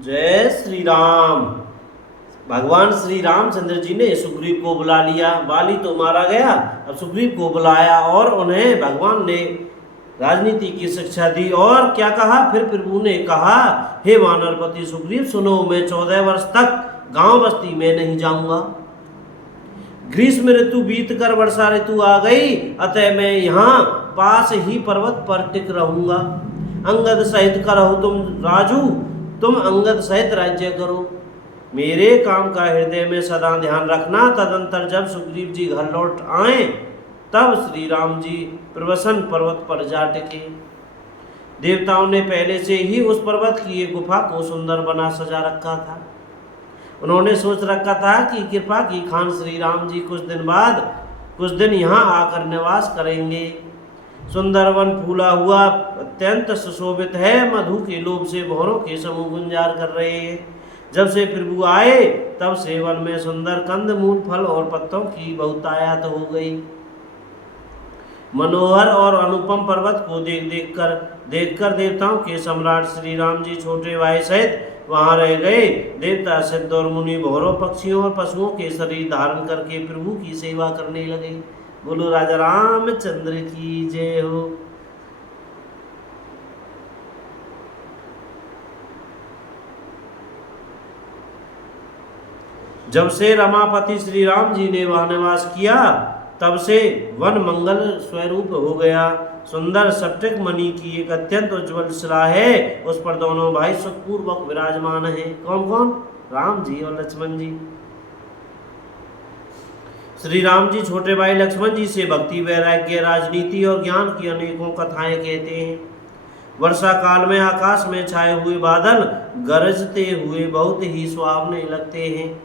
जय श्री राम। भगवान श्री रामचंद्र जी ने सुग्रीव को बुला लिया। बाली तो मारा गया, अब सुग्रीव को बुलाया और उन्हें भगवान ने राजनीति की शिक्षा दी। और क्या कहा? फिर प्रभु ने कहा, हे वानरपति सुग्रीव सुनो, मैं 14 वर्ष तक गांव बस्ती में नहीं जाऊंगा। ग्रीष्म ऋतु बीत कर वर्षा ऋतु आ गई, अतः मैं यहाँ पास ही पर्वत पर टिक रहूंगा। अंगद सहित करहु तुम राजू, तुम अंगद सहित राज्य करो। मेरे काम का हृदय में सदा ध्यान रखना। तदंतर जब सुग्रीव जी घर लौट आए, तब श्री राम जी प्रवसन पर्वत पर जा टिके। देवताओं ने पहले से ही उस पर्वत की एक गुफा को सुंदर बना सजा रखा था। उन्होंने सोच रखा था कि कृपा की खान श्री राम जी कुछ दिन यहाँ आकर निवास करेंगे। सुंदर वन फूला हुआ अत्यंत सुशोभित है, मधु के लोभ से भौरों के समूह गुंजार कर रहे हैं। जब से प्रभु आए तब से वन में सुंदर कंद मूल फल और पत्तों की बहुतायत हो गई। मनोहर और अनुपम पर्वत को देखकर देवताओं के सम्राट श्री राम जी छोटे भाई सहित वहां रह गए। देवता सिद्ध और मुनि भौरों पक्षियों और पशुओं के शरीर धारण करके प्रभु की सेवा करने लगे। बोलो राजा रामचंद्र की जय हो। जब से रमापति श्री राम जी ने वहां निवास किया, तब से वन मंगल स्वरूप हो गया। सुंदर सप्टिक मणि की एक अत्यंत उज्ज्वल शिला है, उस पर दोनों भाई सुखपूर्वक विराजमान हैं। कौन कौन? राम जी और लक्ष्मण जी। श्री राम जी छोटे भाई लक्ष्मण जी से भक्ति, वैराग्य, राजनीति और ज्ञान की अनेकों कथाएं कहते हैं। वर्षा काल में आकाश में छाए हुए बादल गरजते हुए बहुत ही सुहावने लगते हैं।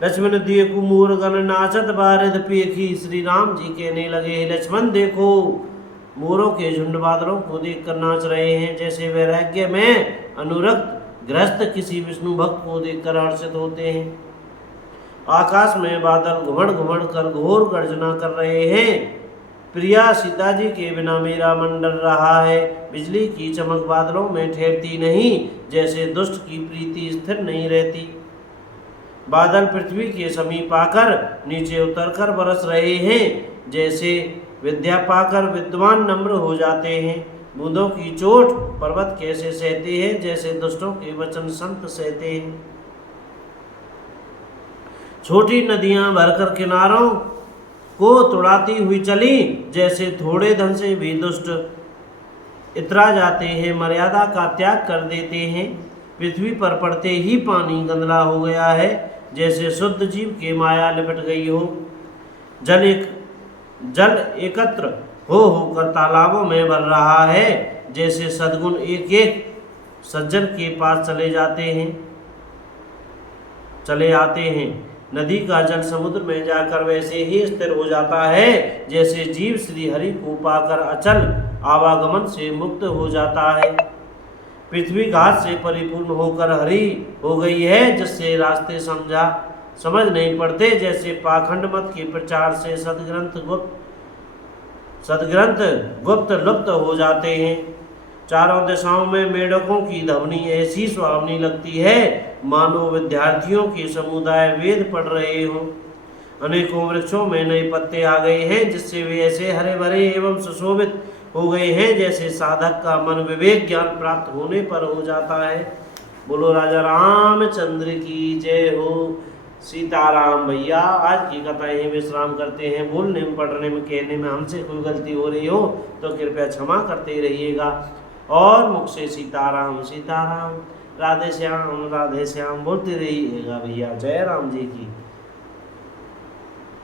लक्ष्मण देखो मोर गण नाचत बारिद पेखी। श्री राम जी कहने लगे, लक्ष्मण देखो, मोरों के झुंड बादलों को देखकर नाच रहे हैं, जैसे वैराग्य में अनुरक्त गृहस्थ किसी विष्णु भक्त को देखकर हर्षित होते हैं। आकाश में बादल घुमड़ घुमड़ कर घोर गर्जना कर रहे हैं। प्रिया सीता जी के बिना मेरा मन डर रहा है। बिजली की चमक बादलों में ठहरती नहीं, जैसे दुष्ट की प्रीति स्थिर नहीं रहती। बादल पृथ्वी के समीप आकर नीचे उतरकर बरस रहे हैं, जैसे विद्या पाकर विद्वान नम्र हो जाते हैं। बूंदों की चोट पर्वत कैसे सहते हैं, जैसे दुष्टों के वचन संत सहते हैं। छोटी नदियां भरकर किनारों को तुड़ाती हुई चली, जैसे थोड़े धन से भी दुष्ट इतरा जाते हैं, मर्यादा का त्याग कर देते हैं। पृथ्वी पर पड़ते ही पानी गंदला हो गया है, जैसे शुद्ध जीव के माया लिपट गई हो। जल एकत्र होकर तालाबों में भर रहा है, जैसे सद्गुण एक एक सज्जन के पास चले आते हैं। नदी का जल समुद्र में जाकर वैसे ही स्थिर हो जाता है, जैसे जीव श्री हरि को पाकर अचल आवागमन से मुक्त हो जाता है। पृथ्वी घास से परिपूर्ण होकर हरी हो गई है, जिससे रास्ते समझ नहीं पड़ते, जैसे पाखंड मत के प्रचार से सदग्रंथ गुप्त लुप्त हो जाते हैं। चारों दिशाओं में मेढकों की ध्वनि ऐसी सुहावनी लगती है, मानो विद्यार्थियों के समुदाय वेद पढ़ रहे हों। अनेकों वृक्षों में नए पत्ते आ गए हैं, जिससे वे ऐसे हरे भरे एवं सुशोभित हो गए हैं, जैसे साधक का मन विवेक ज्ञान प्राप्त होने पर हो जाता है। बोलो राजा रामचंद्र की जय हो। सीताराम। भैया आज की कथा यहीं विश्राम करते हैं। बोलने में, पढ़ने में, कहने में हमसे कोई गलती हो रही हो तो कृपया क्षमा करते रहिएगा। और मुख से सीताराम सीताराम, राधे श्याम बोलते रहिएगा भैया। जय राम जी की।